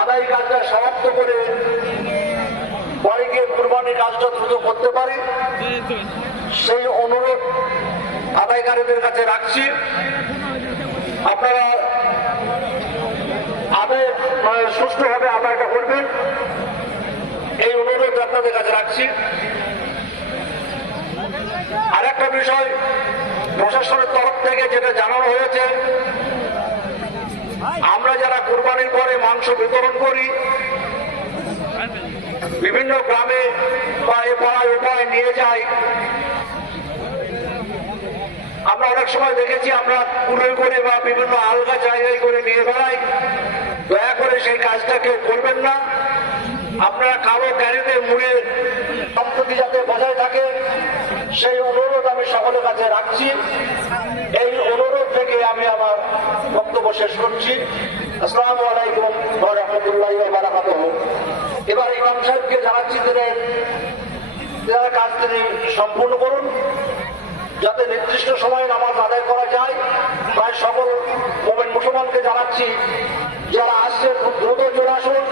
আদায় কাজটা সমাপ্ত করে পরে গিয়ে কোরবানির কাজটা দ্রুত করতে পারি। সেই অনুরোধ আদায়কারীদের কাছে রাখছি। আপনারা আদায় মানে সুষ্ঠুভাবে আদায়টা করবেন। এই অনুরোধ আপনাদের কাছে রাখছি। আর একটা বিষয়, প্রশাসনের তরফ থেকে যেটা জানানো হয়েছে আমরা যারা কোরবানির পরে মাংস বিতরণ করি, বিভিন্ন গ্রামে বা এ পাড়ায় উপায় নিয়ে যাই আমরা অনেক সময় দেখেছি, আমরা কুড়ে করে বা বিভিন্ন আলগা জায়গায় করে নিয়ে বেড়াই। দয়া করে সেই কাজটা কেউ করবেন না। আপনারা কালো ক্যারিতে মুড়ে সম্প্রতি যাতে বজায় থাকে, সেই অনুরোধ আমি সকলের কাছে রাখছি। এই অনুরোধ থেকে আমি আমার বক্তব্য শেষ করছি। আলাইকুম এবার সাহেবকে জানাচ্ছি তেনার কাজ তিনি সম্পূর্ণ করুন, যাতে নির্দিষ্ট সময়ে নামাজ আদায় করা যায়, প্রায় সকল মুসলমানকে জানাচ্ছি, যারা আসছে খুব দ্রুত চলে আসুন।